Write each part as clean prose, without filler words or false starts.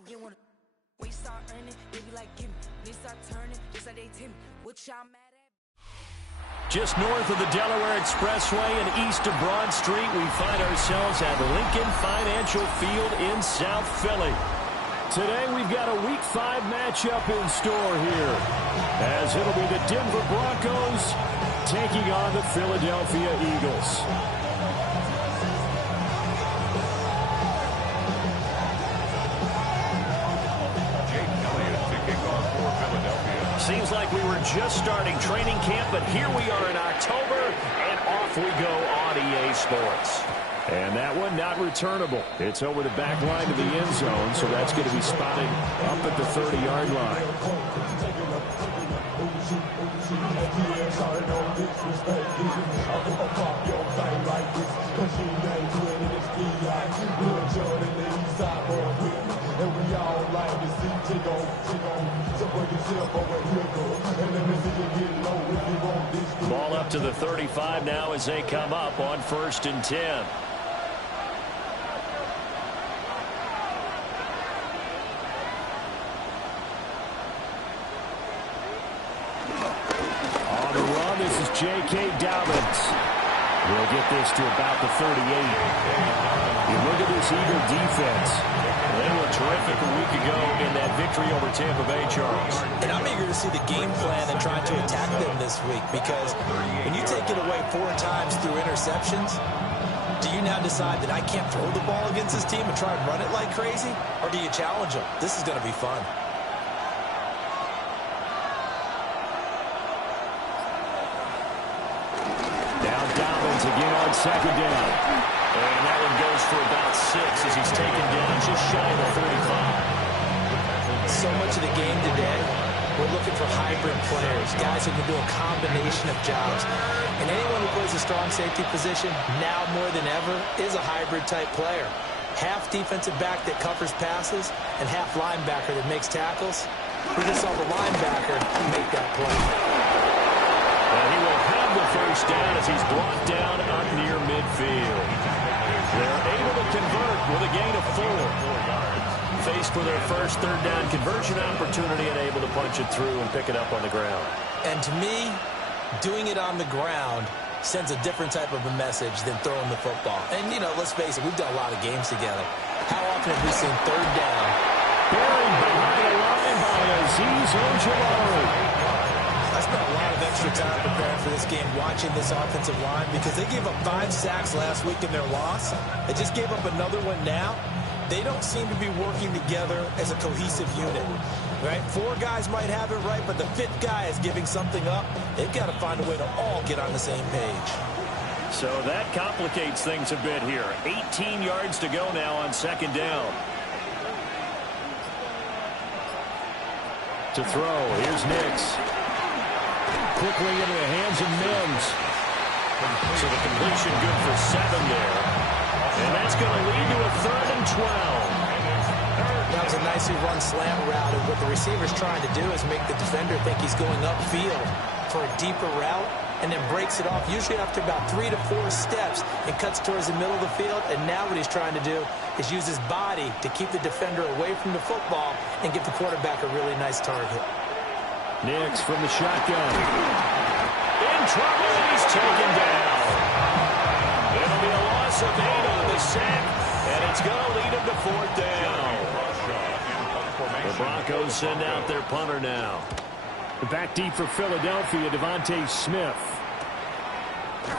We start earning, they be like, give me. They start turning, just like they Timmy. What y'all mad at? Just north of the Delaware Expressway and east of Broad Street, we find ourselves at Lincoln Financial Field in South Philly. Today we've got a Week 5 matchup in store here, as it'll be the Denver Broncos taking on the Philadelphia Eagles. Seems like we were just starting training camp, but here we are in October, and off we go on EA Sports. And that one not returnable. It's over the back line to the end zone, so that's going to be spotted up at the 30-yard line. Ball up to the 35 now as they come up on 1st and 10. On the run, this is J.K. Dobbins. We'll get this to about the 38. You look at this Eagle defense. They were terrific a week ago in that victory over Tampa Bay, Charles. And I'm eager to see the game plan and trying to attack them this week, because when you take it away 4 times through interceptions, do you now decide that I can't throw the ball against this team and try and run it like crazy? Or do you challenge them? This is going to be fun. Now Dobbins again on 2nd down. And that one goes for about 6 as he's taken down just shy of the 35. So much of the game today, we're looking for hybrid players, guys who can do a combination of jobs. And anyone who plays a strong safety position, now more than ever, is a hybrid-type player. Half defensive back that covers passes, and half linebacker that makes tackles. We just saw the linebacker make that play. And he will have the first down as he's brought down up near midfield. They're able to convert with a gain of 4. Faced with their first 3rd down conversion opportunity and able to punch it through and pick it up on the ground. And to me, doing it on the ground sends a different type of a message than throwing the football. And, you know, let's face it, we've done a lot of games together. How often have we seen 3rd down? Buried behind the line by Azeez Ojulari. I spent a lot of extra time preparing for this game, watching this offensive line, because they gave up 5 sacks last week in their loss. They just gave up another one now. They don't seem to be working together as a cohesive unit, right? 4 guys might have it right, but the 5th guy is giving something up. They've got to find a way to all get on the same page. So that complicates things a bit here. 18 yards to go now on 2nd down. To throw, here's Nix. Quickly into the hands of Mims. So the completion good for 7 there. And that's going to lead to a 3rd and 12. That was a nicely run slant route, and what the receiver's trying to do is make the defender think he's going upfield for a deeper route, and then breaks it off, usually after about 3 to 4 steps, and cuts towards the middle of the field. And now what he's trying to do is use his body to keep the defender away from the football and give the quarterback a really nice target. Nix from the shotgun. In trouble, he's taken down. It'll be a loss of 8 on the sack, and it's going to lead him to 4th down. The Broncos send out their punter now. Back deep for Philadelphia, Devontae Smith. A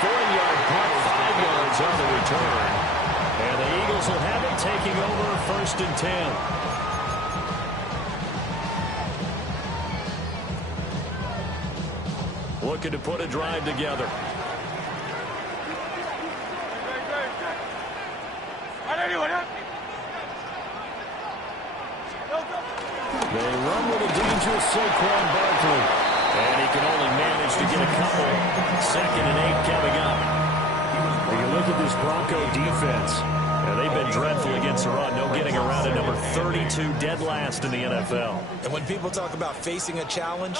4-yard punt, 5 yards on the return. And the Eagles will have it, taking over 1st and 10. Looking to put a drive together. They run with a dangerous Saquon Barkley. And he can only manage to get a couple. 2nd and 8 coming up. When you look at this Bronco defense, they've been dreadful against the run. No getting around to number 32, dead last in the NFL. And when people talk about facing a challenge,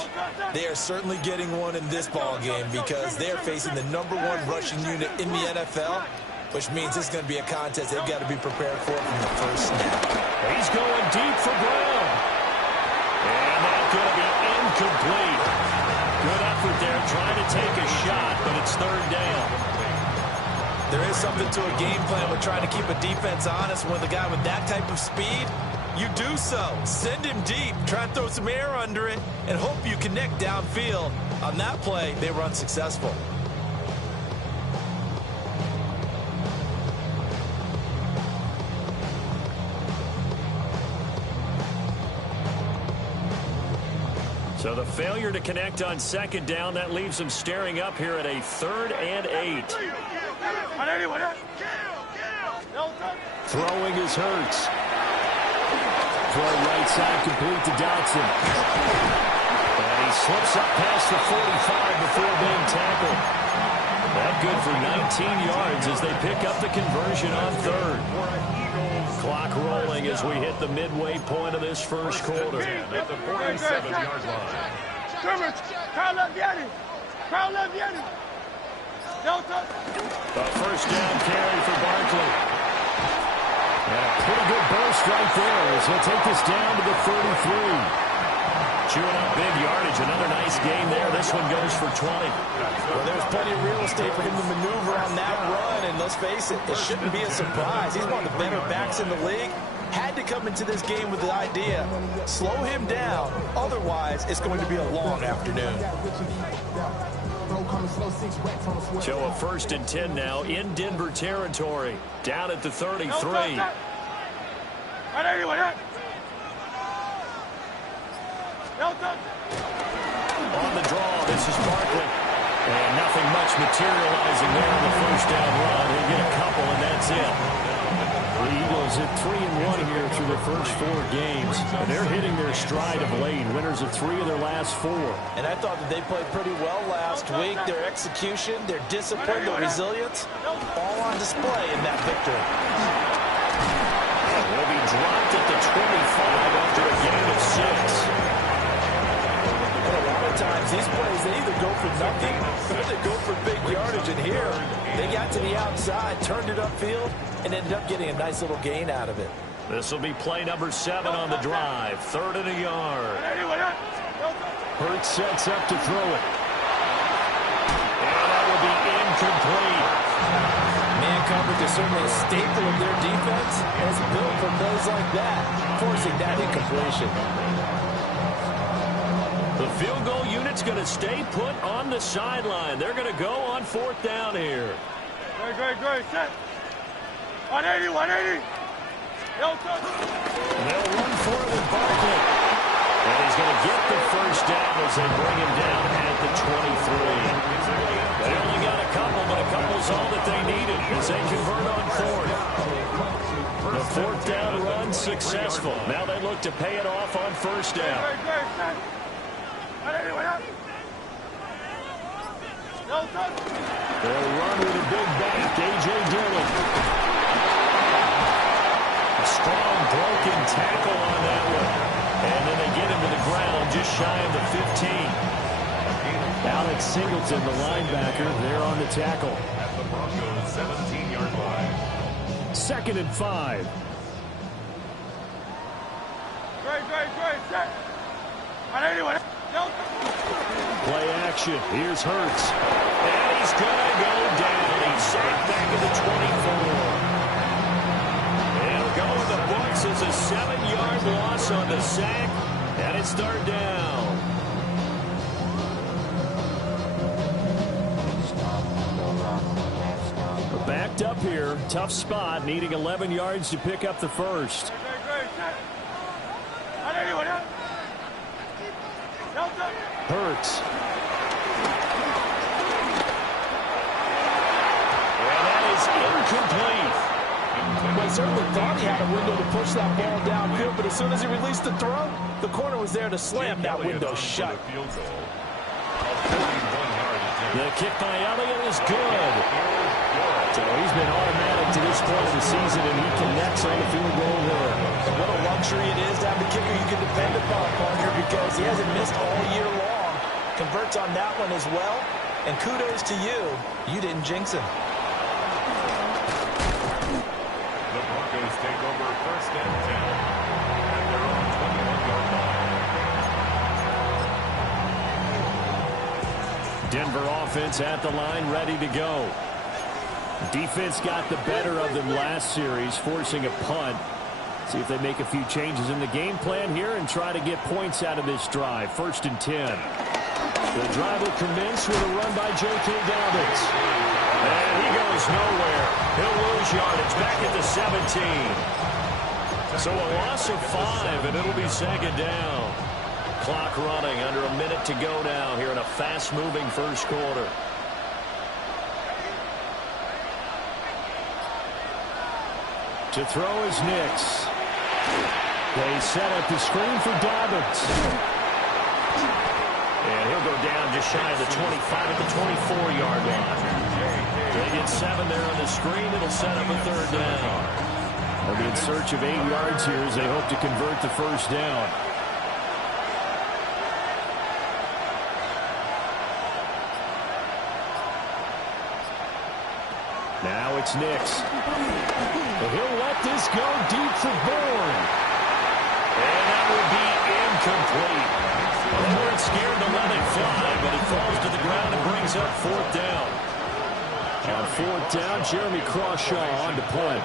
they are certainly getting one in this ball game, because they're facing the #1 rushing unit in the NFL. which means this is going to be a contest they've got to be prepared for from the first snap. He's going deep for Brown. And that's going to be incomplete. Good effort there trying to take a shot, but it's third down. There is something to a game plan with trying to keep a defense honest. With a guy with that type of speed, you do so. Send him deep, try and throw some air under it, and hope you connect downfield. On that play, they were unsuccessful. So the failure to connect on second down, that leaves them staring up here at a 3rd and 8. Throwing is Hurts. Throw right side complete to Dotson. And he slips up past the 45 before being tackled. That good for 19 yards as they pick up the conversion on 3rd. Clock rolling as we hit the midway point of this first quarter. At the 47-yard line. A first down carry for Barkley. And a pretty good burst right there as he'll take this down to the 33. Chewing up big yardage. Another nice game there. This one goes for 20. Well, there's plenty of real estate for him to maneuver on that run, and let's face it, it shouldn't be a surprise. He's one of the better backs in the league. Had to come into this game with the idea, slow him down, otherwise it's going to be a long afternoon. So a 1st and 10 now in Denver territory. Down at the 33. On the draw, this is Barkley. And nothing much materializing there on the first down run. He'll get a couple, and that's it. The Eagles at 3-1 here through their first 4 games. And they're hitting their stride of late. Winners of 3 of their last 4. And I thought that they played pretty well last week. Their execution, their discipline, their resilience, all on display in that victory. Will be dropped at the 25 after a gain of 6. Times these plays, they either go for nothing or they go for big yardage, and here they got to the outside, turned it upfield, and ended up getting a nice little gain out of it. This will be play number 7 on the drive. 3rd and a yard. Hurts sets up to throw it. And that will be incomplete. Man coverage is certainly a staple of their defense, and it's built for plays like that, forcing that incompletion. The field goal unit's going to stay put on the sideline. They're going to go on 4th down here. Great. Set. 180. And they'll run for it with Barkley. And he's going to get the first down as they bring him down at the 23. They only got a couple, but a couple's all that they needed as they convert on 4th. The 4th down run successful. Now they look to pay it off on 1st down. Great. They'll run with a big back, A.J. Dillon. A strong broken tackle on that one. And then they get him to the ground just shy of the 15. Alex Singleton, the linebacker, there on the tackle. At the Broncos' 17-yard line. 2nd and 5. Great. Set. 180. Play action. Here's Hurts. And he's going to go down. He's sacked back at the 24. It'll go in the books as a 7-yard loss on the sack. And it's 3rd down. We're backed up here. Tough spot. Needing 11 yards to pick up the first. Great. Set. 180. Hurts. And that is incomplete. Well, he certainly thought he had a window to push that ball downfield, but as soon as he released the throw, the corner was there to slam that window shut. The kick by Elliott is good. So he's been automatic to this point of the season, and he connects on the field goal there. What a luxury it is to have a kicker you can depend upon, partner, because he hasn't missed all year long. Converts on that one as well, and kudos to you. You didn't jinx him. Broncos take over first and 10 at their own 21-yard line. Denver offense at the line, ready to go. Defense got the better of them last series, forcing a punt. See if they make a few changes in the game plan here and try to get points out of this drive. First and 10. The drive will commence with a run by J.K. Dobbins. And he goes nowhere. He'll lose yardage back at the 17. So a loss of 5, and it'll be second down. Clock running, under a minute to go now here in a fast-moving first quarter. To throw is Nix. They set up the screen for Dobbins. And he'll go down just shy of the 25 at the 24-yard line. They get 7 there on the screen. It'll set up a third down. They'll be in search of 8 yards here as they hope to convert the first down. Now it's Nix. But he'll let this go deep for Bourne. And that will be incomplete. They weren't scared to let it fly, but it falls to the ground and brings up fourth down. On fourth down, Jeremy Crawshaw on to punt.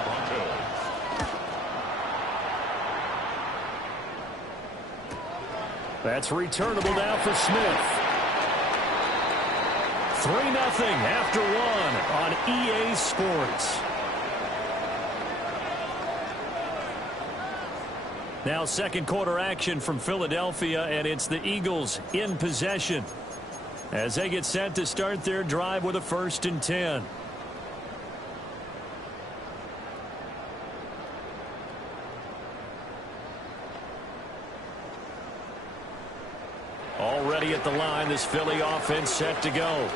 That's returnable now for Smith. 3-0 after 1 on EA Sports. Now second quarter action from Philadelphia, and it's the Eagles in possession as they get set to start their drive with a first and 10. Already at the line, this Philly offense set to go.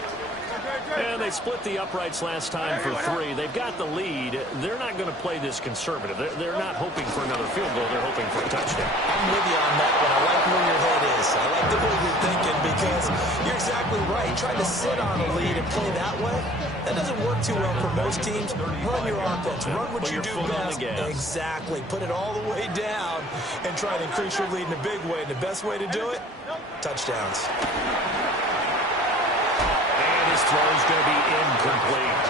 And they split the uprights last time for 3. They've got the lead. They're not going to play this conservative. They're not hoping for another field goal. They're hoping for a touchdown. I'm with you on that one. I like where your head is. I like the way you're thinking because you're exactly right. Trying to sit on a lead and play that way, that doesn't work too well for most teams. Run your offense. Run what you do best. Exactly. Put it all the way down and try to increase your lead in a big way. And the best way to do it, touchdowns. His throw is going to be incomplete.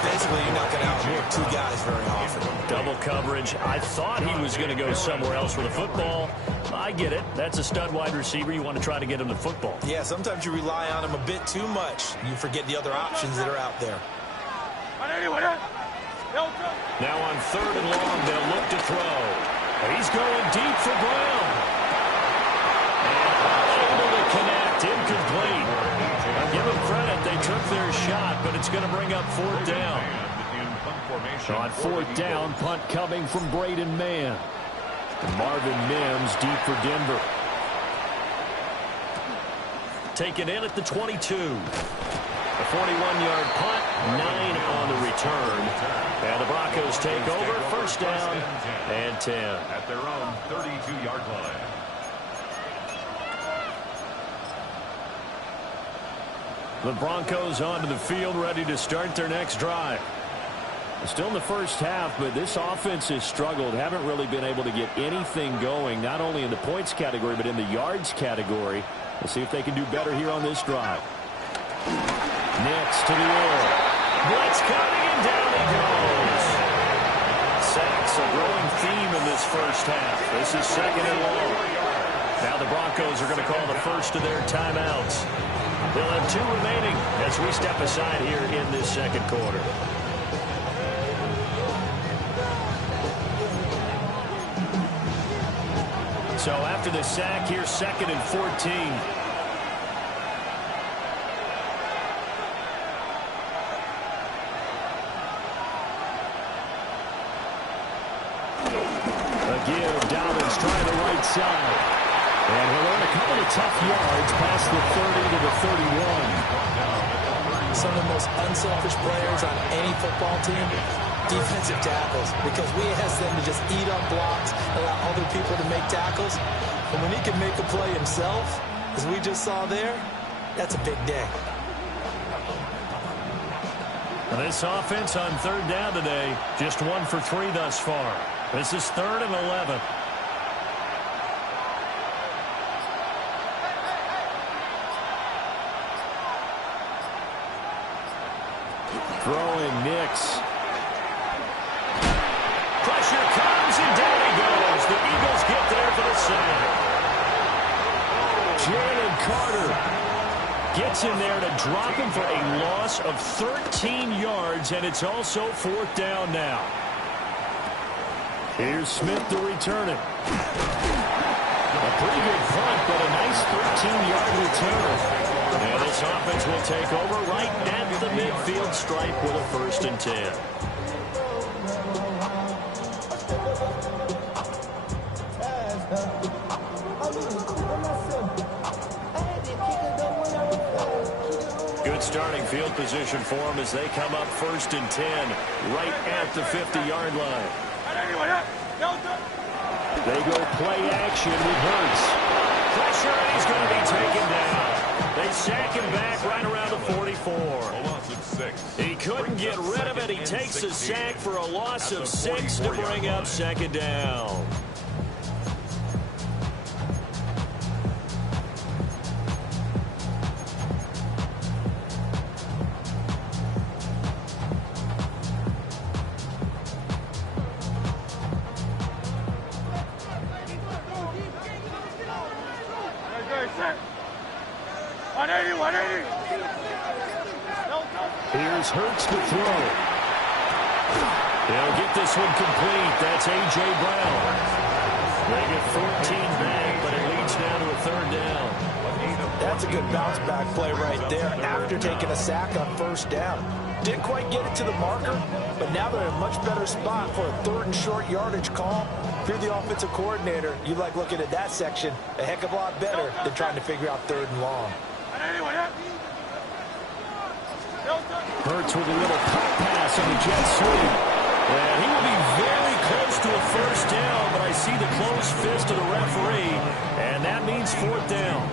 Basically, you're not going to outwork 2 guys very often. Double coverage. I thought he was going to go somewhere else with the football. I get it. That's a stud wide receiver. You want to try to get him the football. Yeah, sometimes you rely on him a bit too much. You forget the other options that are out there. Now on third and long, they'll look to throw. He's going deep for Brown. And unable to connect. Incomplete. Give them credit. They took their shot, but it's going to bring up fourth down. On fourth down, punt coming from Braden Mann. And Marvin Mims deep for Denver. Taken in at the 22. A 41-yard punt, 9 on the return. And the Broncos take over, first down and 10. At their own 32-yard line. The Broncos onto the field, ready to start their next drive. Still in the first half, but this offense has struggled. Haven't really been able to get anything going, not only in the points category, but in the yards category. We'll see if they can do better here on this drive. Next to the air. Blitz coming, and down he goes. Sacks a growing theme in this first half. This is second and long. Now the Broncos are going to call the first of their timeouts. They'll have 2 remaining as we step aside here in this second quarter. So after the sack, here's second and 14. A give, Dobbins trying the right side. And he'll earn a couple of tough yards past the 30 to the 31. Some of the most unselfish players on any football team, defensive tackles, because we ask them to just eat up blocks, allow other people to make tackles. And when he can make a play himself, as we just saw there, that's a big day. This offense on third down today, just 1 for 3 thus far. This is 3rd and 11. Throwing Nix. Pressure comes, and down he goes. The Eagles get there for the sack. Jalen Carter gets in there to drop him for a loss of 13 yards, and it's also 4th down now. Here's Smith to return it. A pretty good punt, but a nice 13-yard return. And this offense will take over right at the midfield stripe with a 1st and 10. Good starting field position for them as they come up 1st and 10 right at the 50-yard line. They go play action with Hurts. Pressure, and he's going to be taken down. They sack him back right around the 44. He couldn't get rid of it. He takes a sack for a loss of 6 to bring up 2nd down. Here's Hurts to throw. He'll get this one complete. That's A.J. Brown. They get 14 back, but it leads now to a 3rd down. That's a good bounce back play right there after taking a sack on 1st down. Didn't quite get it to the marker, but now they're in a much better spot for a 3rd and short yardage call. If you're the offensive coordinator, you like looking at that section a heck of a lot better than trying to figure out 3rd and long. Hurts with a little pop pass on the jet sweep. And he will be very close to a 1st down, but I see the closed fist of the referee, and that means 4th down.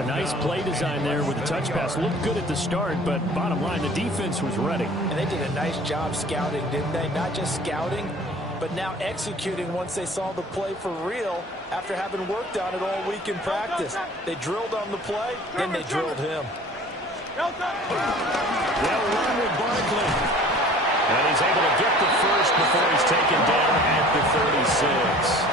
A nice play design there with the touch pass. Looked good at the start, but bottom line, the defense was ready. And they did a nice job scouting, didn't they? Not just scouting, but now executing once they saw the play for real after having worked on it all week in practice. They drilled on the play, then they drilled him. They'll run with Barkley. And he's able to get the 1st before he's taken down at the 36.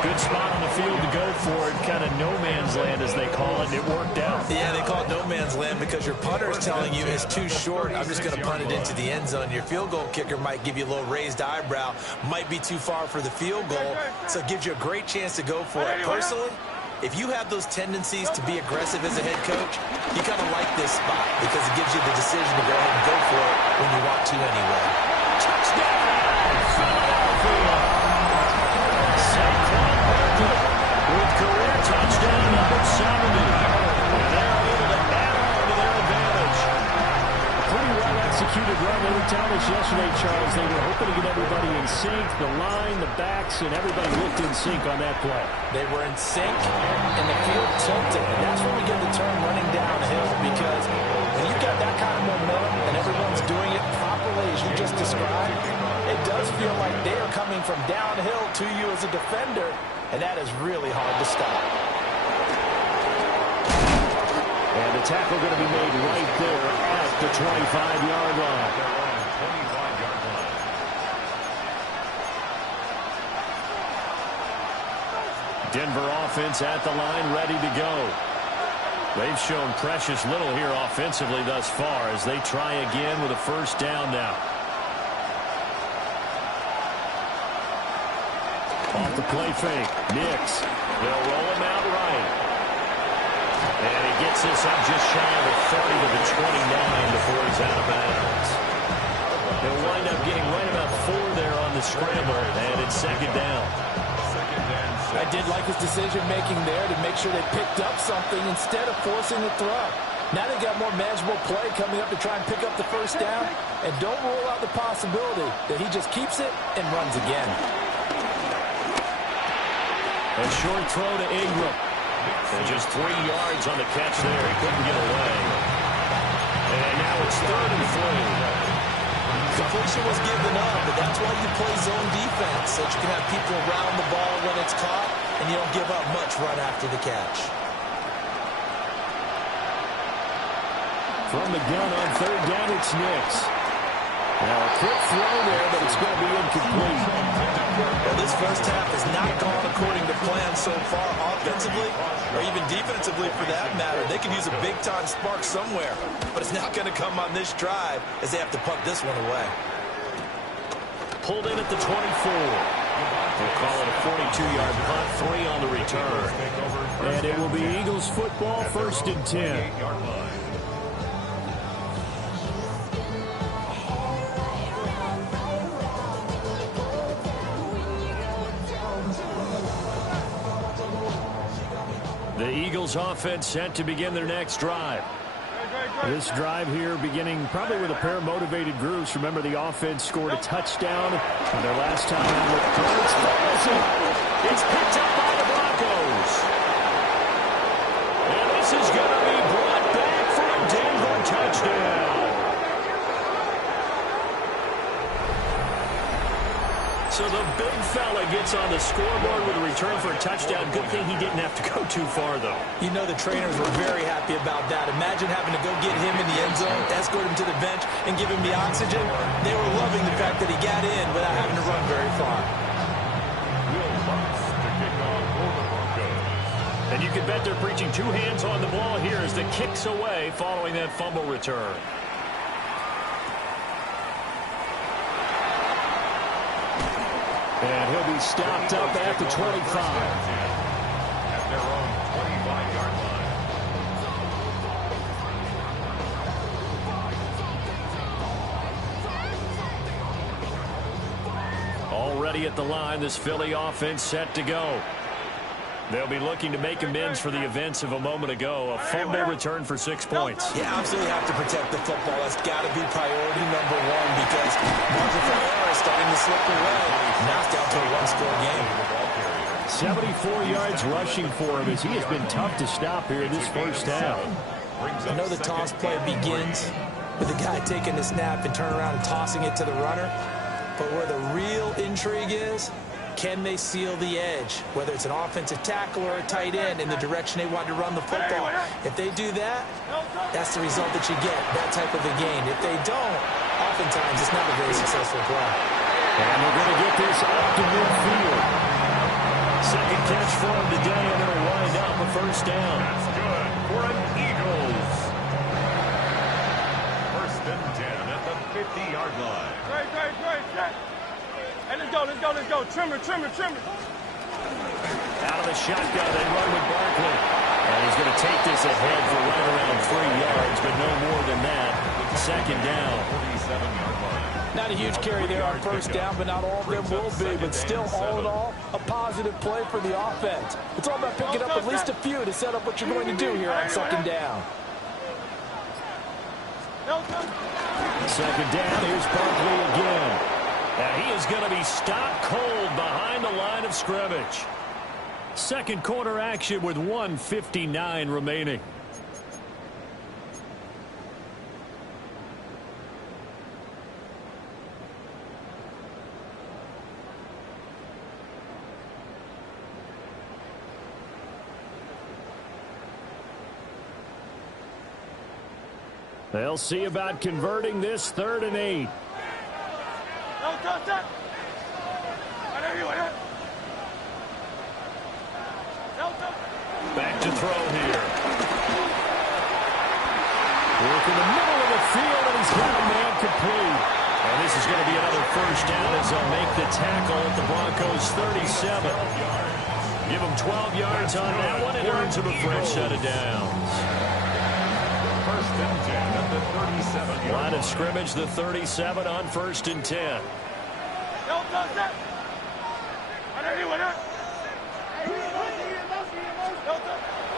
Good spot on the field to go for it. Kind of no man's land, as they call it. It worked out. Yeah, they call it no man's land because your punter is telling you it's too short. I'm just going to punt it into the end zone. Your field goal kicker might give you a little raised eyebrow. Might be too far for the field goal. So it gives you a great chance to go for it. Personally, if you have those tendencies to be aggressive as a head coach, you kind of like this spot because it gives you the decision to go ahead and go for it when you want to anyway. Touchdown, Philadelphia. Saquon Barkley with career touchdown number 70. And they're able to add on to their advantage. Pretty well-executed run. They were telling us yesterday, Charles, they were hoping to get everybody in sync, the line, the backs, and everybody looked in sync on that play. They were in sync, and the field tilted. And that's when we get the term running downhill, because when you've got that kind of momentum and everyone's doing it properly as you just described, it does feel like they are coming from downhill to you as a defender, and that is really hard to stop. And the tackle going to be made right there at the 25-yard line. Denver offense at the line, ready to go. They've shown precious little here offensively thus far as they try again with a 1st down now. Off the play fake, Nix. They'll roll him out right. And he gets this up just shy of the 30 to the 29 before he's out of bounds. He'll wind up getting right about 4 there on the scramble, and it's 2nd down. I did like his decision-making there to make sure they picked up something instead of forcing the throw. Now they got more manageable play coming up to try and pick up the 1st down, and don't rule out the possibility that he just keeps it and runs again. A short throw to Ingram. And just 3 yards on the catch there. He couldn't get away. And Now it's 3rd and 3. Completion was given up, but that's why you play zone defense, so that you can have people around the ball when it's caught, and you don't give up much right after the catch. From the gun on 3rd down, it's Nix. Now a quick throw there, but it's going to be incomplete. Well, this first half has not gone according to plan so far, offensively or even defensively for that matter. They could use a big-time spark somewhere, but it's not going to come on this drive as they have to punt this one away. Pulled in at the 24. We'll call it a 42-yard punt, 3 on the return. And it will be Eagles football, 1st and 10. The Eagles offense set to begin their next drive. This drive here beginning probably with a pair of motivated groups. Remember, the offense scored a touchdown their last time out with the It's picked up by the Broncos. And this is going to be brought back for a Denver touchdown. So the big fella gets on the scoreboard with a return for a touchdown. Good thing he didn't have to go too far, though. You know the trainers were very happy about that. Imagine having to go get him in the end zone, escort him to the bench, and give him the oxygen. They were loving the fact that he got in without having to run very far. And you can bet they're preaching 2 hands on the ball here as the kick's away following that fumble return. And he'll be stopped up at the 25. At their own 25-yard line. Already at the line, this Philly offense set to go. They'll be looking to make amends for the events of a moment ago. A fumble return for 6 points. You absolutely have to protect the football. That's got to be priority number 1 because margin for error is starting to slip away. Now it's down to a 1-score game. 74 yards rushing for him as he has been tough to stop here in this first half. I know the toss play begins with the guy taking the snap and turning around and tossing it to the runner. But where the real intrigue is, can they seal the edge, whether it's an offensive tackle or a tight end in the direction they want to run the football? If they do that, that's the result that you get, that type of a gain. If they don't, oftentimes it's not a very successful play. And they're going to get this out to midfield. Second catch for him today, and it'll wind up a first down. That's good for an Eagles. 1st and 10 at the 50-yard line. Great, set. Hey, let's go. Trimmer. Out of the shotgun, they run with Barkley. And he's going to take this ahead for right around 3 yards, but no more than that. 2nd down. 47-yard line. Not a huge carry there on 1st down, but not all of them will be. But still, all in all, a positive play for the offense. It's all about picking up at least a few to set up what you're going to do here on 2nd down. 2nd down, here's Barkley again. And he is going to be stopped cold behind the line of scrimmage. Second quarter action with 1:59 remaining. They'll see about converting this 3rd and 8. Back to throw here. Work in the middle of the field, and he's got a man complete. And this is going to be another first down as they'll make the tackle at the Broncos 37. Give them 12 yards on that one. It earns them a fresh set of downs. 1st and 10 at the 37-yard Line of scrimmage, the 37 on 1st and 10.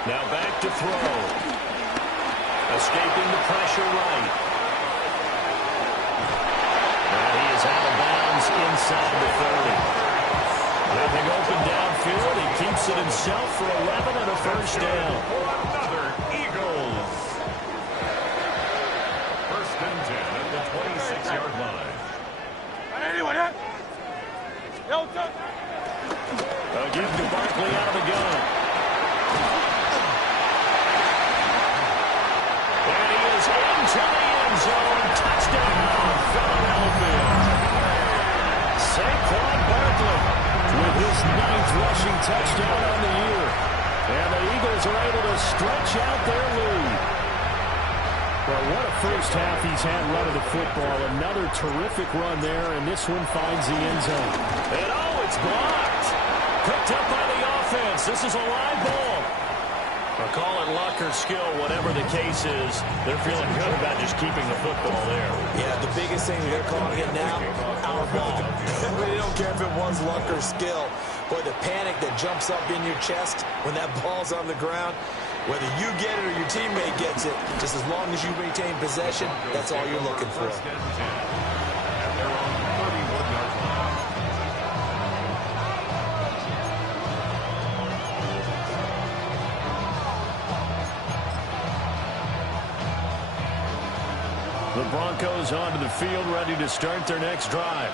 Now back to throw. Escaping the pressure right. And he is out of bounds inside the 30. Nothing open downfield. He keeps it himself for 11 and a first down. for another Eagles. 1st Again to Barkley out of the gun. And he is into the end zone. Touchdown, Philadelphia. Saquon Barkley with his 9th rushing touchdown on the year. And the Eagles are able to stretch out their lead. Well, what a first half he's had running the football. Another terrific run there, and this one finds the end zone. And it's blocked. Picked up by the offense. This is a live ball. Or call it luck or skill, whatever the case is. They're feeling good about just keeping the football there. Yeah, the biggest thing they're calling it now, our ball. They don't care if it was luck or skill. Boy, the panic that jumps up in your chest when that ball's on the ground, whether you get it or your teammate gets it, just as long as you maintain possession, that's all you're looking for. The Broncos onto the field, ready to start their next drive.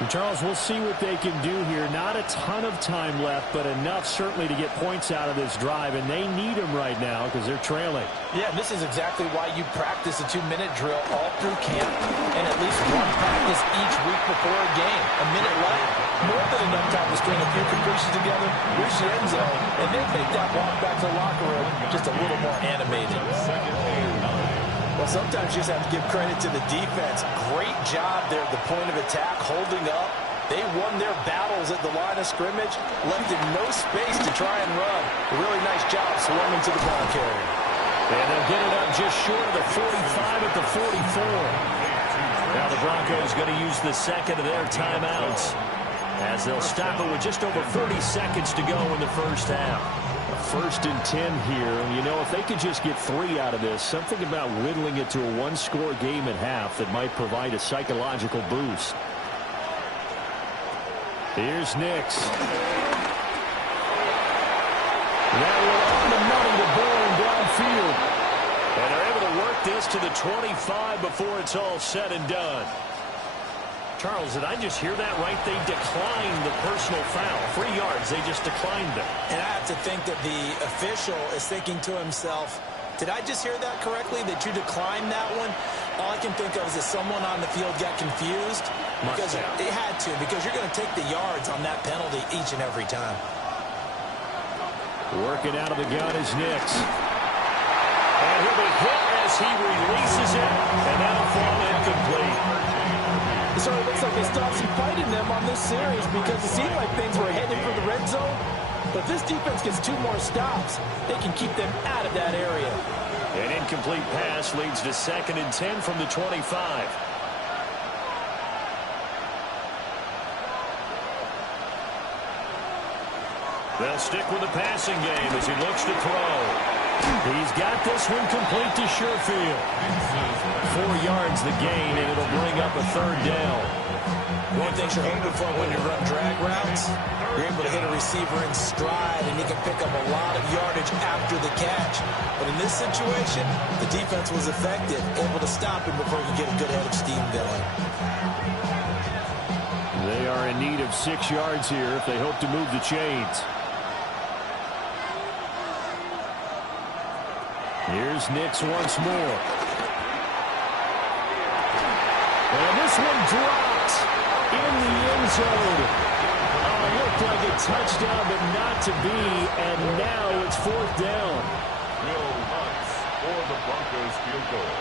And Charles, we'll see what they can do here. Not a ton of time left, but enough certainly to get points out of this drive, and they need them right now because they're trailing. Yeah, this is exactly why you practice a 2-minute drill all through camp and at least one practice each week before a game. A minute left, more than enough time to string a few completions together, reach the end zone, and then make that walk back to the locker room just a little more animated. Well, sometimes you just have to give credit to the defense. Great job there at the point of attack, holding up. They won their battles at the line of scrimmage, left in no space to try and run. A really nice job swarming to the ball carrier. And they'll get it up just short of the 45 at the 44. Now the Broncos going to use the second of their timeouts as they'll stop it with just over 40 seconds to go in the first half. First and 10 here. You know, if they could just get 3 out of this, something about whittling it to a one-score game at half that might provide a psychological boost. Here's Nix. That will on the money to Bourne downfield. And they're able to work this to the 25 before it's all said and done. Charles, did I just hear that right? They declined the personal foul. 3 yards, they just declined it. And I have to think that the official is thinking to himself, did I just hear that correctly, that you declined that one? All I can think of is that someone on the field got confused. Because they had to, because you're going to take the yards on that penalty each and every time. Working out of the gun is Nix. And he'll be hit as he releases it, and that'll fall incomplete. So it looks like they stopped some fight in them on this series because it seemed like things were headed for the red zone. But if this defense gets 2 more stops, they can keep them out of that area. An incomplete pass leads to 2nd and 10 from the 25. They'll stick with the passing game as he looks to throw. He's got this one complete to Sherfield. 4 yards the gain, and it'll bring up a 3rd down. One thing you're hoping for when you run drag routes, you're able to hit a receiver in stride, and he can pick up a lot of yardage after the catch. But in this situation, the defense was effective, able to stop him before he could get a good head of steam going. They are in need of 6 yards here if they hope to move the chains. Here's Nix once more. And this one dropped in the end zone. Oh, it looked like a touchdown, but not to be. And now it's 4th down. Will Lutz for the Broncos field goal.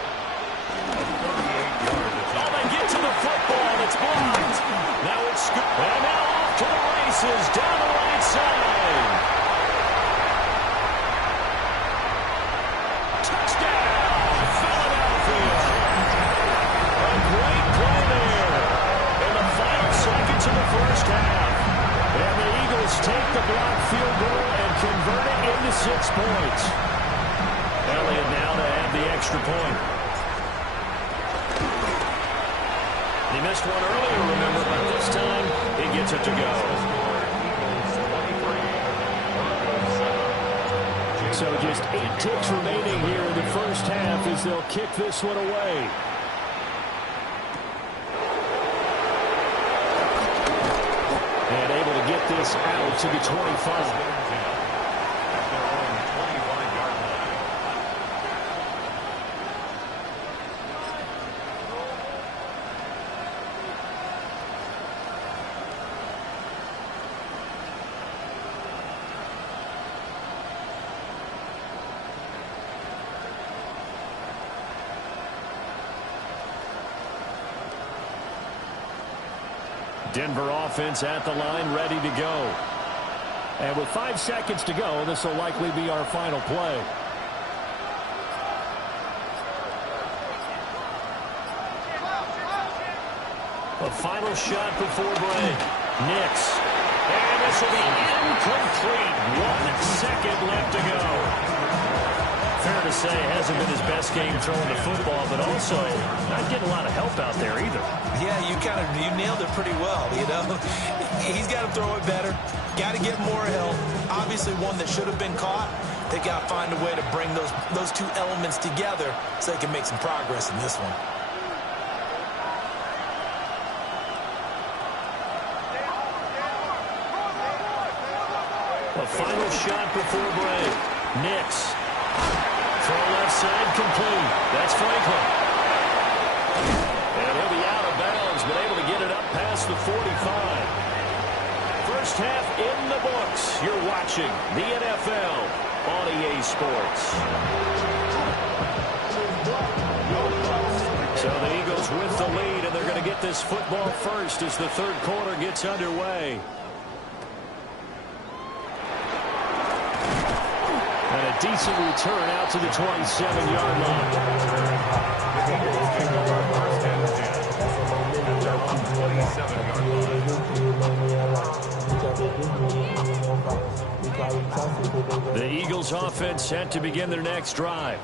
38 yards. Oh, they get to the football. It's blocked. Now it's scooped. And now off to the races down the right side. To the first half. And the Eagles take the blocked field goal and convert it into 6 points. Elliott now to add the extra point. He missed one earlier, remember, but this time he gets it to go. So just 8 ticks remaining here in the first half as they'll kick this one away. this out to the 25. Denver offense at the line, ready to go. And with 5 seconds to go, this will likely be our final play. A final shot before break. Nix. And this will be incomplete. 1 second left to go. Fair to say, hasn't been his best game throwing the football, but also not getting a lot of help out there either. Yeah, you nailed it pretty well, you know. He's got to throw it better. Got to get more help. Obviously one that should have been caught. They got to find a way to bring those two elements together so they can make some progress in this one. A final shot before break. Nix. Throw left side complete. That's Franklin. And he'll be out of bounds, but able to get it up past the 45. First half in the books. You're watching the NFL on EA Sports. So the Eagles with the lead, and they're going to get this football first as the third quarter gets underway. And a decent return out to the 27-yard line. The Eagles offense set to begin their next drive.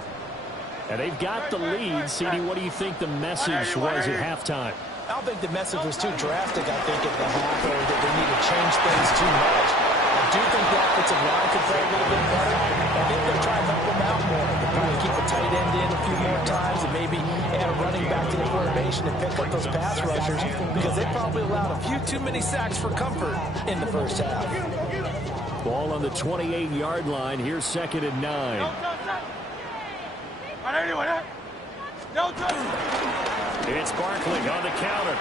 And they've got the lead. CD, what do you think the message was at halftime? I don't think the message was too drastic, I think, at the half, or that they need to change things too much. I do think the offensive line could play a little bit better. I think they'll try to help them out more. They'll probably keep a tight end in a few more times and maybe add a running back to the formation and pick up those pass rushers because they probably allowed a few too many sacks for comfort in the first half. Ball on the 28-yard line. Here's 2nd and 9. It's Barkley on the counter.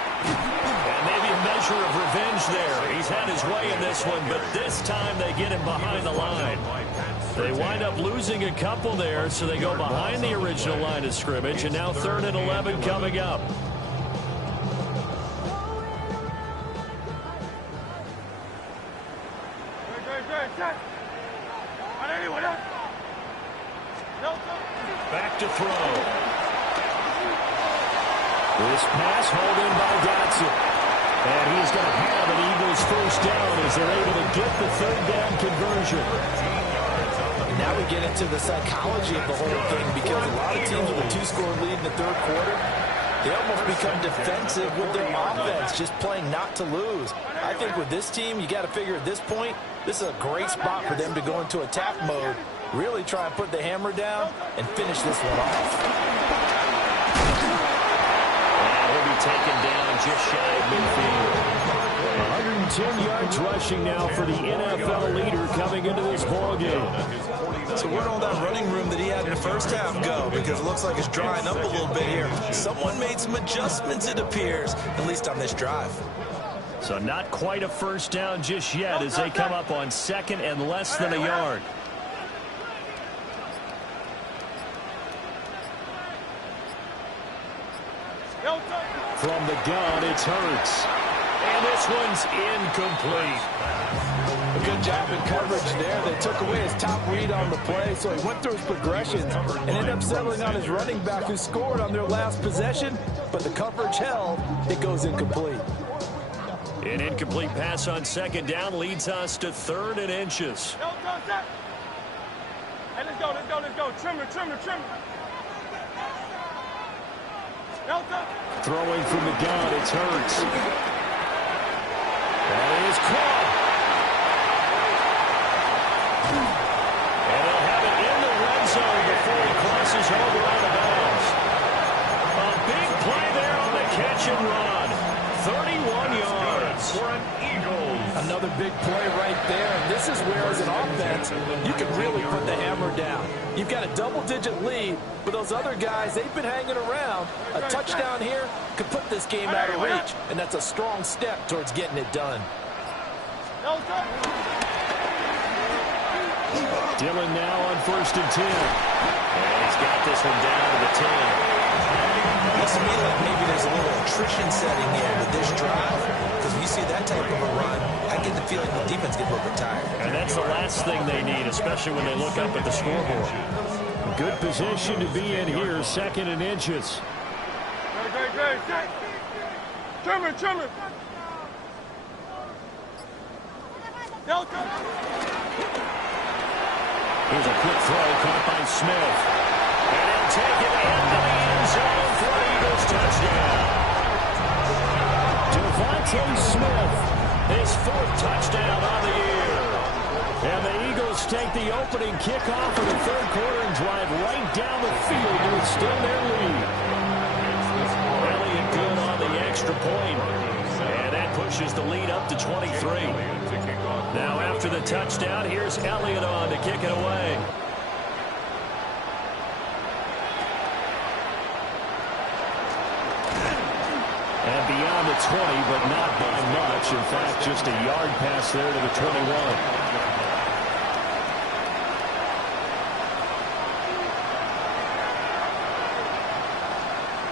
And maybe a measure of revenge there. He's had his way in this one, but this time they get him behind the line. They wind up losing a couple there, so they go behind the original line of scrimmage, and now 3rd and 11 coming up. Back to throw. This pass hauled in by Dotson. And he's going to have an Eagles first down as they're able to get the 3rd down conversion. And now we get into the psychology of the whole thing because a lot of teams with a 2-score lead in the 3rd quarter, they almost become defensive with their offense, just playing not to lose. I think with this team, you got to figure at this point, this is a great spot for them to go into attack mode, really try and put the hammer down and finish this one off. Taken down just shy of midfield. 110 yards rushing now for the NFL leader coming into this ballgame. So where'd all that running room that he had in the first half go? Because it looks like it's drying up a little bit here. Someone made some adjustments, it appears, at least on this drive. So not quite a first down just yet as they come up on 2nd and less than a yard. From the gun, it's Hurts. And this one's incomplete. A good job in coverage there. They took away his top read on the play, so he went through his progressions and ended up settling on his running back who scored on their last possession, but the coverage held. It goes incomplete. An incomplete pass on 2nd down leads us to 3rd and inches. Hey, let's go. Trim. Throwing from the gun, it's Hurts. That is caught. And they'll have it in the red zone before he crosses over out of bounds. A big play there on the catch and run. 31 yards. For an Eagles. I know Another big play right there. And this is where, as an offense, you can really put the hammer down. You've got a double-digit lead, but those other guys, they've been hanging around. A touchdown here could put this game out of reach, and that's a strong step towards getting it done. Dillon now on 1st and 10. And he's got this one down to the 10. Looks to me like maybe there's a little attrition setting in with this drive, because when you see that type of a run, I get the feeling the defense gets a little bit tired. And that's the last thing they need, especially when they look up at the scoreboard. Good position to be in here, 2nd and inches. Great. Trim it. Here's a quick throw caught by Smith. And he'll take it into the end zone for an Eagles touchdown. Devontae Smith, his 4th touchdown on the year. And the Eagles take the opening kickoff of the 3rd quarter and drive right down the field to extend their lead. Elliott good on the extra point. And that pushes the lead up to 23. Now after the touchdown, here's Elliott on to kick it away. And beyond the 20, but not by much. In fact, just a yard pass there to the 21.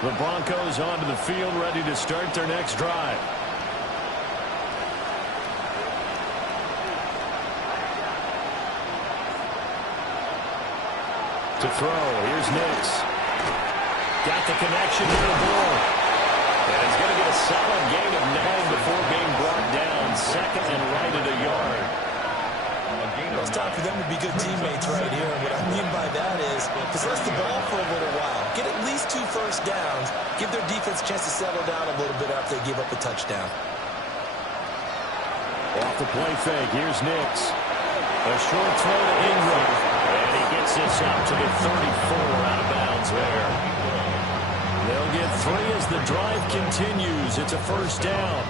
The Broncos onto the field, ready to start their next drive. To throw, here's Nix. Got the connection to the ball. And he's going to get a solid gain of 9 before being brought down. 2nd and right at a yard. It's time for them to be good teammates right here. And what I mean by that is possess the ball for a little while. Get at least 2 first downs. Give their defense a chance to settle down a little bit after they give up a touchdown. Off the play fake, here's Nix. A short throw to Ingram. And he gets this up to the 34 out of bounds there. They'll get 3 as the drive continues. It's a 1st down.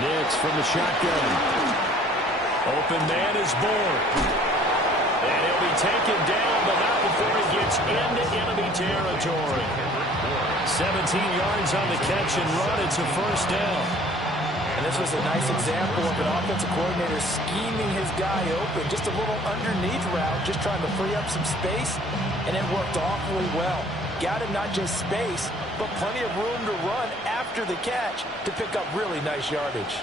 Nix from the shotgun. Open man is born. And he'll be taken down, but not before he gets into enemy territory. 17 yards on the catch and run. It's a 1st down. And this was a nice example of an offensive coordinator scheming his guy open. Just a little underneath route, just trying to free up some space, and it worked awfully well. Got him not just space, but plenty of room to run after the catch to pick up really nice yardage.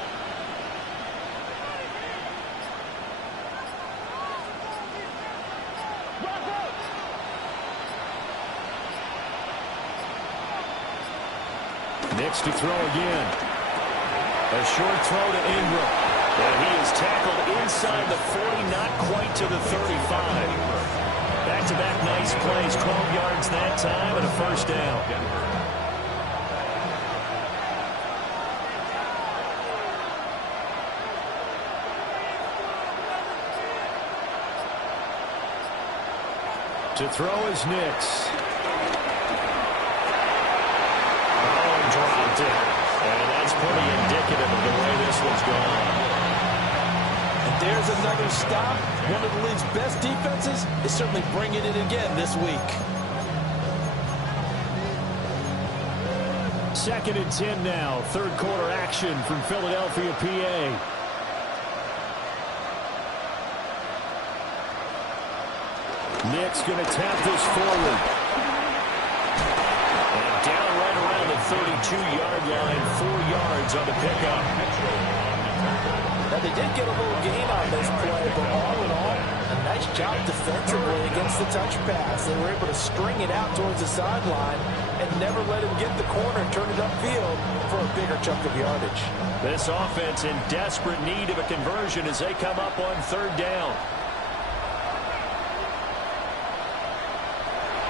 Nix to throw again. A short throw to Ingram. And he is tackled inside the 40, not quite to the 35. Back-to-back nice plays, 12 yards that time, and a 1st down. To throw is Nix. Dropped it. And that's pretty indicative of the way this one's gone. And there's another stop. One of the league's best defenses is certainly bringing it again this week. 2nd and 10 now. 3rd quarter action from Philadelphia, PA. Nix going to tap this forward. And down right around the 32-yard line, 4 yards on the pickup. Now, they did get a little gain on this play, but all in all, a nice job defensively against the touch pass. They were able to string it out towards the sideline and never let him get the corner and turn it upfield for a bigger chunk of yardage. This offense in desperate need of a conversion as they come up on 3rd down.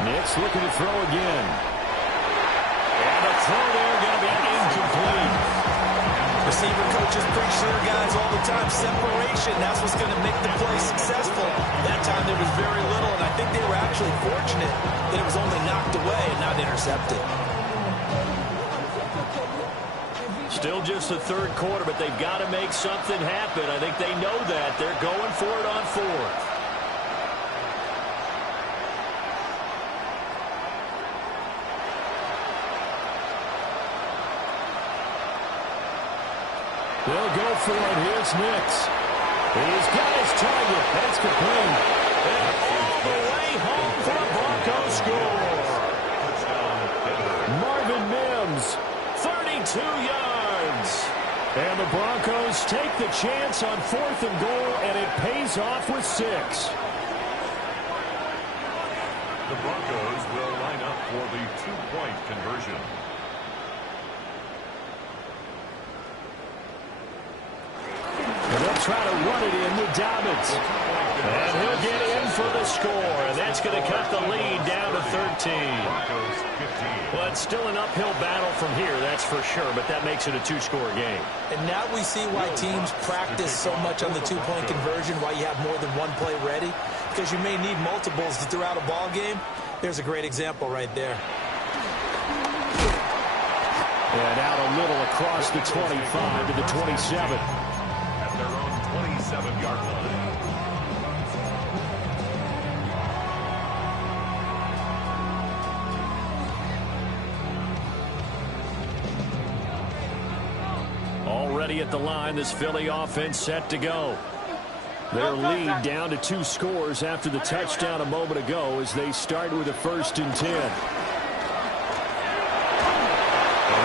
Nix looking to throw again. And a throw there going to be incomplete. Receiver coaches preach to their guys all the time. Separation, that's what's going to make the play successful. That time there was very little, and I think they were actually actually fortunate that it was only knocked away and not intercepted. Still just the third quarter, but they've got to make something happen. I think they know that. They're going for it on fourth. They'll go for it. Here's Nix. He's got his target. That's complete. And all the way home for the Broncos score. Marvin Mims, 32 yards. And the Broncos take the chance on 4th and goal, and it pays off with 6. The Broncos will line up for the 2-point conversion. And they'll try to run it in with Dobbins. And he'll get in for the score. And that's going to cut the lead down to 13. Well, it's still an uphill battle from here, that's for sure. But that makes it a 2-score game. And now we see why teams practice so much on the 2-point conversion, why you have more than one play ready. Because you may need multiples to throw out a ball game. There's a great example right there. And out a little across the 25 to the 27. Their own 27-yard line. Already at the line, this Philly offense set to go. Their lead down to 2 scores after the touchdown a moment ago as they start with a 1st and 10. And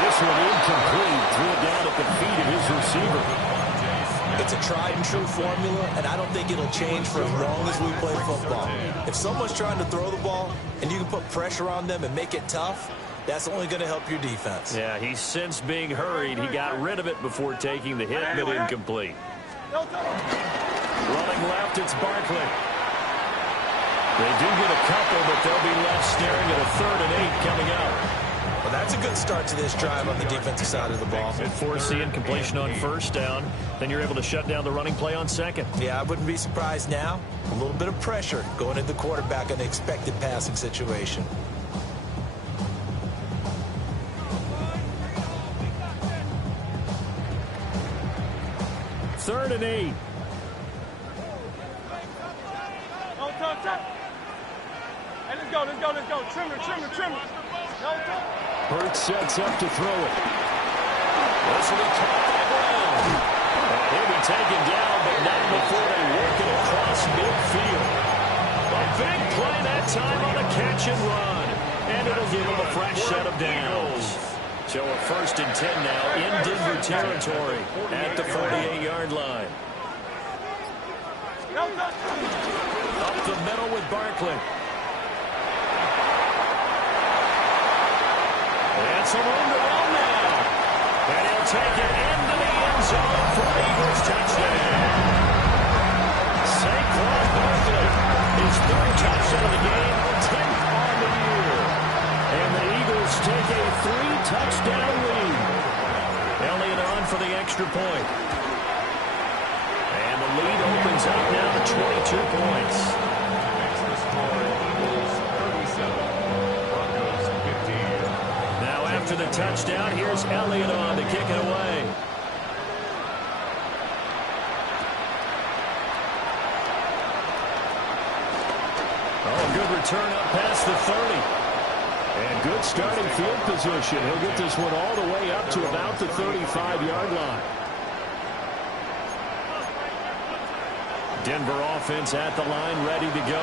this one incomplete. Threw it down at the feet of his receiver. It's a tried-and-true formula, and I don't think it'll change for as long as we play football. If someone's trying to throw the ball and you can put pressure on them and make it tough, that's only going to help your defense. Yeah, he's since being hurried. He got rid of it before taking the hit, but incomplete. Running left, it's Barkley. They do get a couple, but they'll be left staring at a 3rd and 8 coming up. Well, that's a good start to this drive on the defensive side of the ball. And foreseeing completion on 1st down, then you're able to shut down the running play on 2nd. Yeah, I wouldn't be surprised now. A little bit of pressure going into the quarterback in an expected passing situation. Third and 8. Hey, let's go. Trimmer. Hurts sets up to throw it. This will be caught by Brown. He'll be taken down, but not before they work it across midfield. A big play that time on a catch and run. And it'll give him a fresh set of downs. So a 1st and 10 now in Denver territory at the 48-yard line. Up the middle with Barkley. And some room to run now. And he'll take it into the end zone for the Eagles touchdown. Saquon Barkley, his 3rd touchdown of the game, 10th on the year. And the Eagles take a 3-touchdown lead. Elliott on for the extra point. And the lead opens up now to 22 points. Now after the touchdown, here's Elliott on to kick it away. Oh, good return up past the 30. And good starting field position. He'll get this one all the way up to about the 35-yard line. Denver offense at the line, ready to go.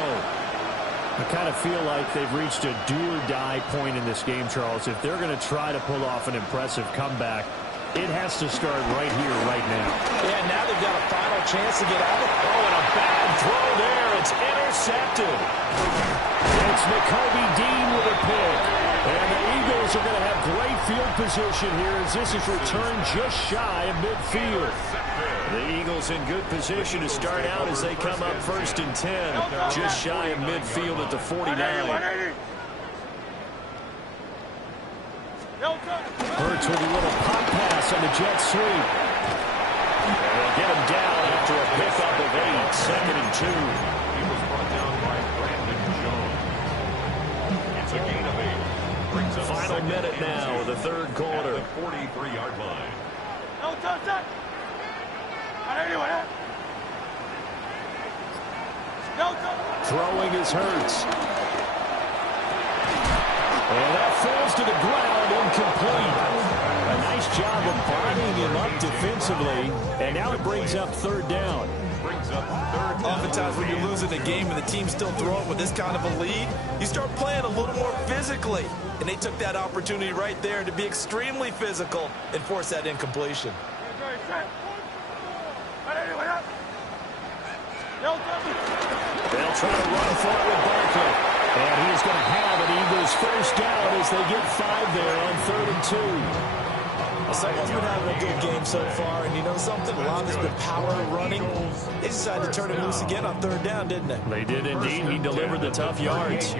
I kind of feel like they've reached a do-or-die point in this game, Charles. If they're going to try to pull off an impressive comeback, it has to start right here, right now. Yeah, now they've got a final chance to get out of it. Oh, and a bad throw there. It's intercepted. It's Nakobe Dean with a pick. And the Eagles are going to have great field position here as this is returned just shy of midfield. The Eagles in good position to start out as they come up 1st and 10, just shy of midfield at the 49. Hurts with a little pop pass on the jet sweep. And they'll get him down after a pickup of 8, 2nd and 2. He was brought down by Brandon Jones. Final minute now of the third quarter. At the 43-yard line. No touch that. No touch. Throwing is Hurts. And that falls to the ground, incomplete. A nice job of bodying him up defensively. And now it brings up third down. Oftentimes when you're losing a game and the team's still throwing with this kind of a lead, you start playing a little more physically. And they took that opportunity right there to be extremely physical and force that incompletion. They'll try to run for it with Barkley. And he is going to have an Eagles first down as they get 5 there on 3rd and 2. Someone's been having a good game so far, and you know something? A lot has been power and running. They decided to turn it loose again on 3rd down, didn't they? They did indeed. He delivered the tough yards.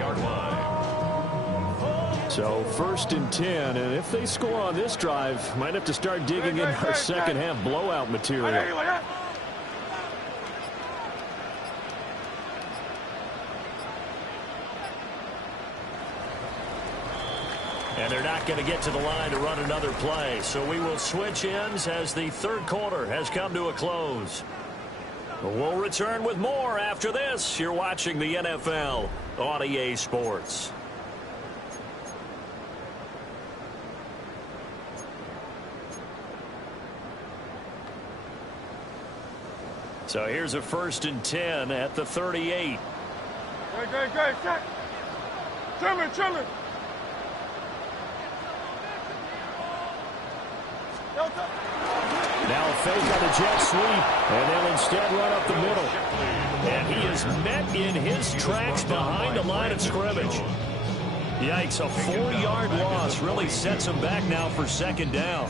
So 1st and 10, and if they score on this drive, might have to start digging in our second half blowout material. And they're not going to get to the line to run another play. So we will switch ends as the third quarter has come to a close. We'll return with more after this. You're watching the NFL on EA Sports. So here's a 1st and 10 at the 38. Great. Trimmer. Now a fake on the jet sweep, and they'll instead run up the middle. And he is met in his tracks behind the line of scrimmage. Yikes, a 4-yard loss really sets him back now for 2nd down.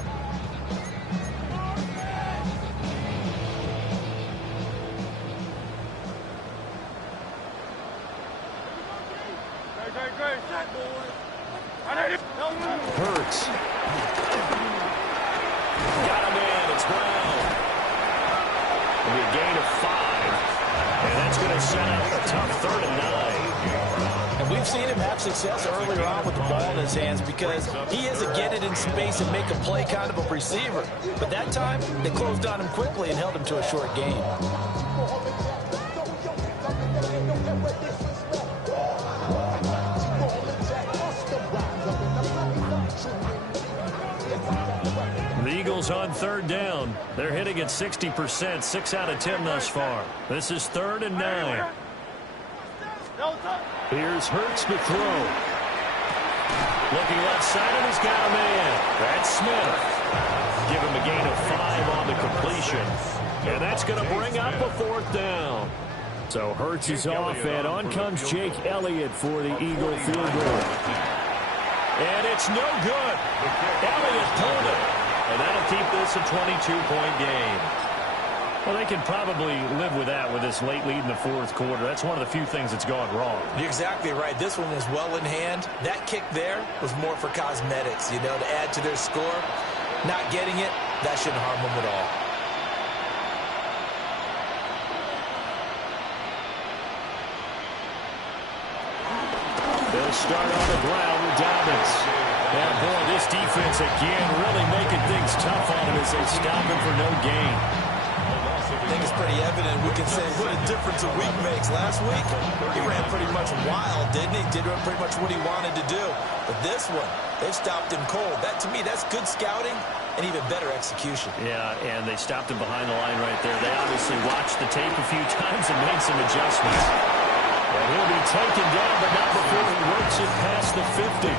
Hurts. Got him in. It's Brown. It'll be a gain of 5. And that's going to set up a tough 3rd and 9. And we've seen him have success earlier on with the ball in his hands because he is a get it in space and make a play kind of a receiver. But that time, they closed on him quickly and held him to a short gain. The Eagles on 3rd down. They're hitting at 60%, 6 out of 10 thus far. This is 3rd and 9. Here's Hurts to throw. Looking left side, and he's got a man. That's Smith. Give him a gain of 5 on the completion. And that's going to bring up a 4th down. So Hurts is off, and on comes Jake Elliott for the Eagle field goal. And it's no good. Elliott pulled it. And that'll keep this a 22-point game. Well, they can probably live with that with this late lead in the 4th quarter. That's one of the few things that's gone wrong. You're exactly right. This one was well in hand. That kick there was more for cosmetics, to add to their score. Not getting it, that shouldn't harm them at all. They'll start on the ground with Dobbins. And, boy, this defense again really making things tough on him as they stop him for no gain. I think it's pretty evident. We can say what a difference a week makes. Last week, he ran pretty much wild, didn't he? Did pretty much what he wanted to do. But this one, they've stopped him cold. That, to me, that's good scouting and even better execution. Yeah, and they stopped him behind the line right there. They obviously watched the tape a few times and made some adjustments. And he'll be taken down, but not before he works it past the 50.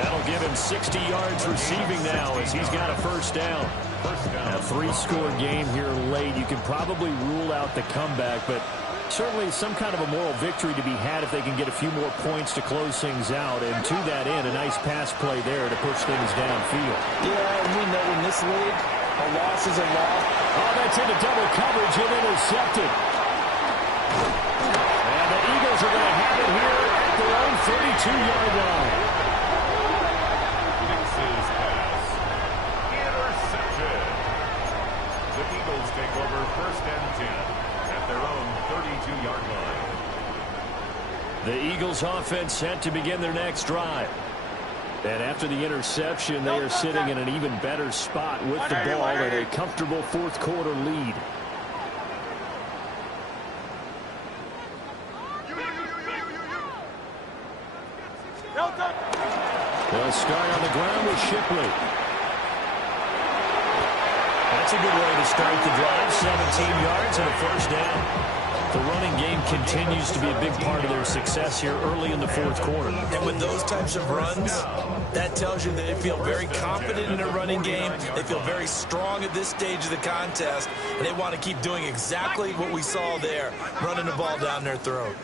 That'll give him 60 yards receiving now as he's got a 1st down. A 3-score game here late. You can probably rule out the comeback, but certainly some kind of a moral victory to be had if they can get a few more points to close things out. And to that end, a nice pass play there to push things downfield. Yeah, and we know in this league, a loss is a loss. Oh, that's into double coverage and intercepted. And the Eagles are going to have it here at their own 32-yard line. Take over 1st and 10 at their own 32-yard line. The Eagles offense set to begin their next drive. And after the interception, they are sitting in an even better spot with the ball and a comfortable fourth quarter lead. They'll start on the ground with Shipley. That's a good way to start the drive. 17 yards and a first down. The running game continues to be a big part of their success here early in the fourth quarter. And with those types of runs, that tells you that they feel very confident in their running game. They feel very strong at this stage of the contest, and they want to keep doing exactly what we saw there, running the ball down their throat.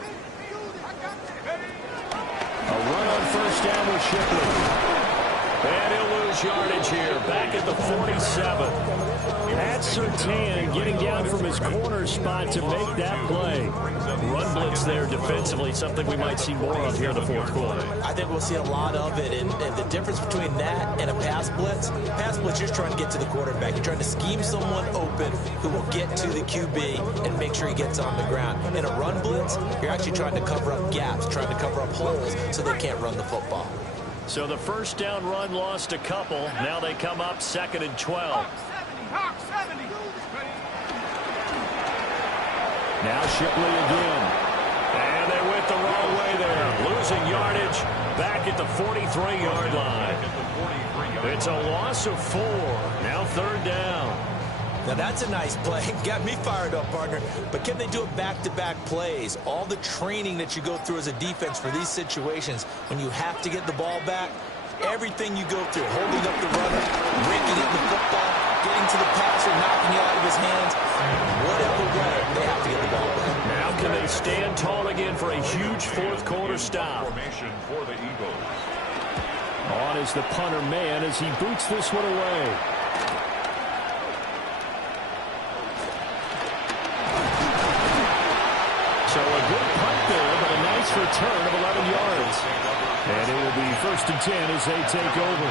A run on first down with Shipley. And he'll lose yardage here, back at the 47. Pat Surtain getting down from his corner spot to make that play. Run blitz there defensively, something we might see more of here in the fourth quarter. I think we'll see a lot of it, and the difference between that and a pass blitz, you're trying to get to the quarterback. You're trying to scheme someone open who will get to the QB and make sure he gets on the ground. In a run blitz, you're actually trying to cover up gaps, trying to cover up holes so they can't run the football. So the first down run lost a couple. Now they come up 2nd and 12. Now Shipley again. And they went the wrong way there. Losing yardage back at the 43-yard line. It's a loss of 4. Now 3rd down. Now that's a nice play. Got me fired up, partner. But can they do it back-to-back plays? All the training that you go through as a defense for these situations, when you have to get the ball back, everything you go through, holding up the runner, raking it in the football, getting to the passer, knocking it out of his hands, whatever way, they have to get the ball back. Now can they stand tall again for a huge fourth quarter stop? Formation for the Eagles. On is the punter man as he boots this one away. So a good punt there, but a nice return of 11 yards. And it will be 1st and 10 as they take over.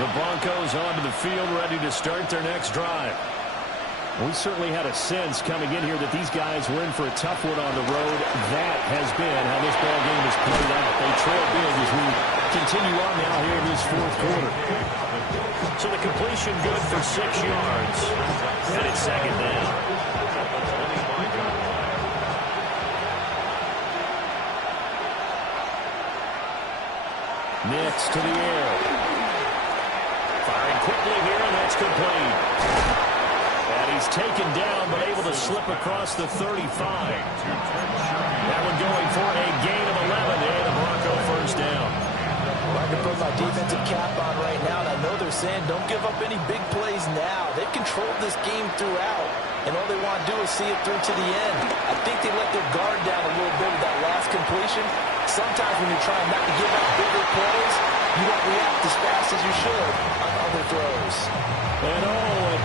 The Broncos onto the field, ready to start their next drive. We certainly had a sense coming in here that these guys were in for a tough one on the road. That has been how this ball game has played out. They trail big as we continue on now here in this fourth quarter. So the completion good for 6 yards. And it's 2nd down. Next to the air. Firing quickly here, and that's complete. And he's taken down, but able to slip across the 35. That one going for a gain of 11, and a Bronco first down. I can put my defensive cap on right now, and I know they're saying don't give up any big plays now. They've controlled this game throughout, and all they want to do is see it through to the end. I think they let their guard down a little bit with that last completion. Sometimes when you're trying not to give up bigger plays, you don't react as fast as you should on other throws. And a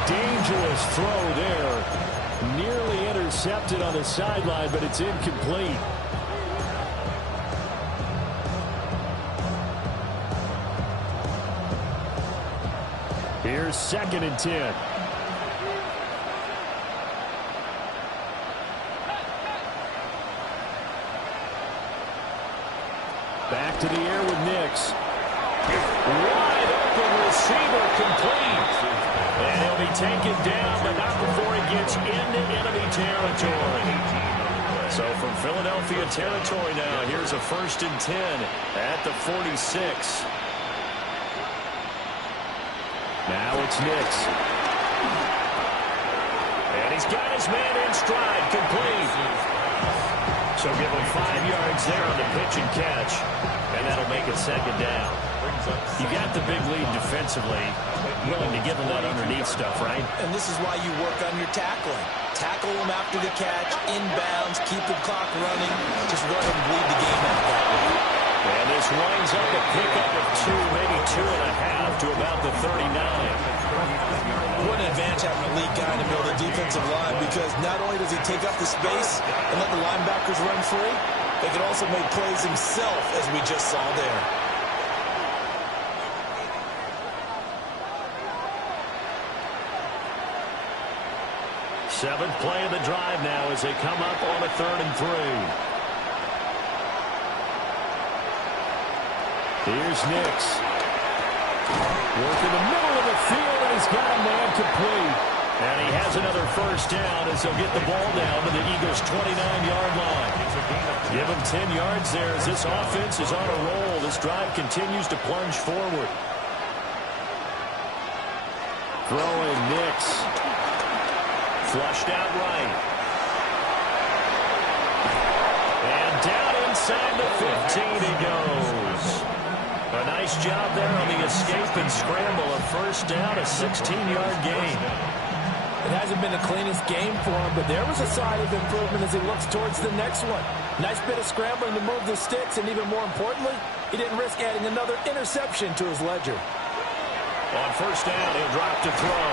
dangerous throw there. Nearly intercepted on the sideline, but it's incomplete. Here's 2nd and 10. Back to the air with Nix. Wide open receiver complete. And he'll be taken down, but not before he gets into enemy territory. So from Philadelphia territory now, here's a 1st and 10 at the 46. Now it's Nix. And he's got his man in stride, complete. So give him 5 yards there on the pitch and catch. And that'll make it 2nd down. You got the big lead defensively. Willing to give him that underneath stuff, right? And this is why you work on your tackling. Tackle him after the catch, inbounds, keep the clock running. Just go ahead and bleed the game out that way. And this winds up a pickup of 2, maybe 2.5 to about the 39. What an advantage having an elite guy in the middle of the defensive line, because not only does he take up the space and let the linebackers run free, they can also make plays himself, as we just saw there. Seventh play of the drive now as they come up on a 3rd and 3. Here's Nix. Work in the middle of the field, and he's got a man complete. And he has another first down as he'll get the ball down to the Eagles' 29-yard line. Give him 10 yards there as this offense is on a roll. This drive continues to plunge forward. Throwing Nix. Flushed out right. And down inside the 15 he goes. A nice job there on the escape and scramble. A first down, a 16-yard gain. It hasn't been the cleanest game for him, but there was a sign of improvement as he looks towards the next one. Nice bit of scrambling to move the sticks, and even more importantly, he didn't risk adding another interception to his ledger. On first down, he'll drop to throw.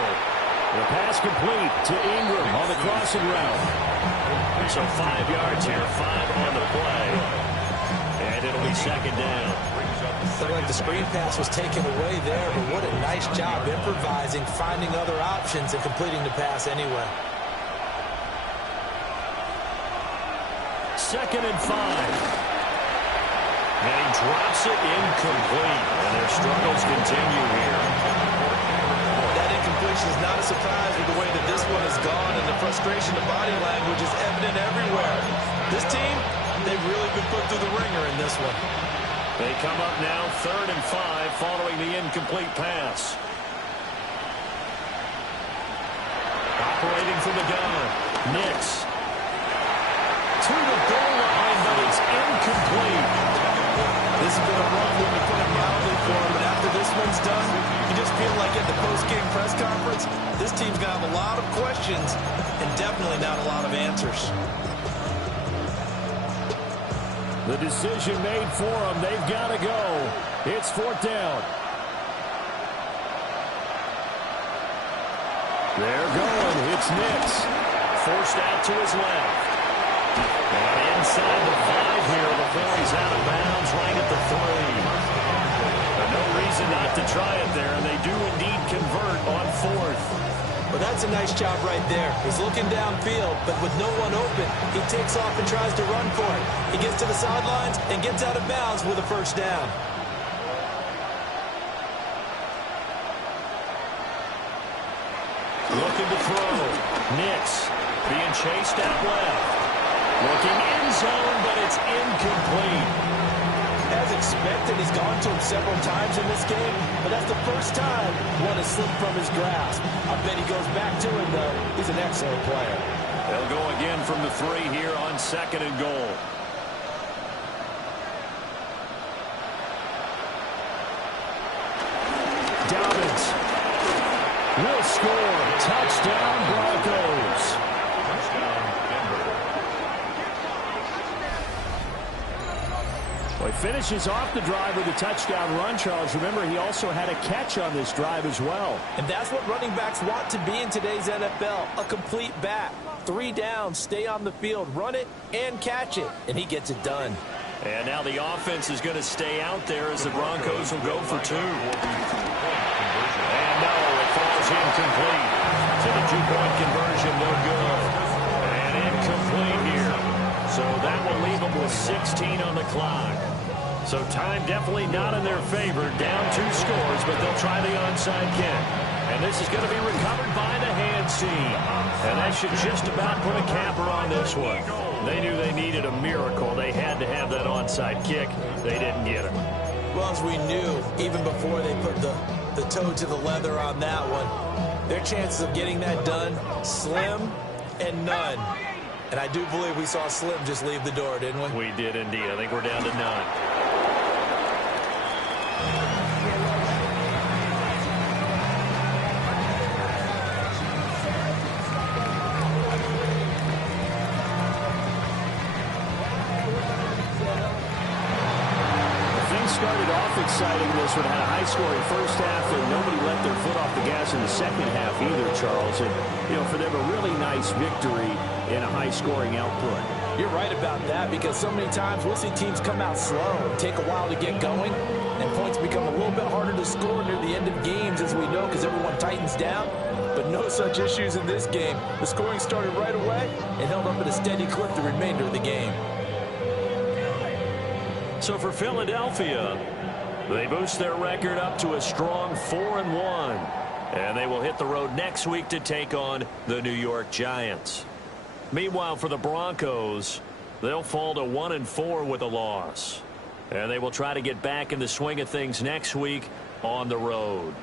The pass complete to Ingram on the crossing route. So 5 yards here, 5 on the play. And it'll be second down. Looked like the screen pass was taken away there, but what a nice job improvising, finding other options, and completing the pass anyway. Second and 5. And he drops it incomplete. And their struggles continue here. That incompletion is not a surprise with the way that this one has gone, and the frustration of body language is evident everywhere. This team, they've really been put through the ringer in this one. They come up now, 3rd and 5, following the incomplete pass. Operating from the gun, Nix. To the goal line, but it's incomplete. This has been a rough one to put it mildly for him, but after this one's done, you just feel like at the post-game press conference, this team's going to have a lot of questions and definitely not a lot of answers. The decision made for them. They've got to go. It's 4th down. They're going. It's Nix. Forced out to his left. And inside the 5 here before he's out of bounds right at the 3. But no reason not to try it there, and they do indeed convert on 4th. Well, that's a nice job right there. He's looking downfield, but with no one open, he takes off and tries to run for it. He gets to the sidelines and gets out of bounds with a first down. Looking to throw. Nix being chased out left. Looking in zone, but it's incomplete. As expected, he's gone to him several times in this game, but that's the first time one has slipped from his grasp. I bet he goes back to him, though. He's an excellent player. They'll go again from the 3 here on 2nd and goal. Dobbins will score. Touchdown, Broncos. Well, he finishes off the drive with a touchdown run, Charles. Remember, he also had a catch on this drive as well. And that's what running backs want to be in today's NFL, a complete back. 3 downs, stay on the field, run it, and catch it. And he gets it done. And now the offense is going to stay out there as the Broncos will go for 2. And no, it falls incomplete. So the 2-point conversion, no good. And incomplete here. So that will leave them with 16 on the clock. So time definitely not in their favor. Down 2 scores, but they'll try the onside kick. And this is going to be recovered by the hands team. And that should just about put a capper on this one. They knew they needed a miracle. They had to have that onside kick. They didn't get it. Well, as we knew, even before they put the toe to the leather on that one, their chances of getting that done, slim and none. And I do believe we saw Slim just leave the door, didn't we? We did indeed. I think we're down to none. Started off exciting this one, had a high-scoring first half, and nobody let their foot off the gas in the second half either, Charles. And, you know, for them, a really nice victory in a high-scoring output. You're right about that, because so many times we'll see teams come out slow and take a while to get going, and points become a little bit harder to score near the end of games, as we know, because everyone tightens down. But no such issues in this game. The scoring started right away and held up at a steady clip the remainder of the game. So for Philadelphia, They boost their record up to a strong 4-1. And they will hit the road next week to take on the New York Giants. Meanwhile, for the Broncos, they'll fall to 1-4 with a loss. And they will try to get back in the swing of things next week on the road.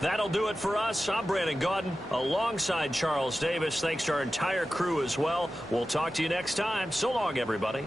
That'll do it for us. I'm Brandon Gaudin alongside Charles Davis. Thanks to our entire crew as well. We'll talk to you next time. So long, everybody.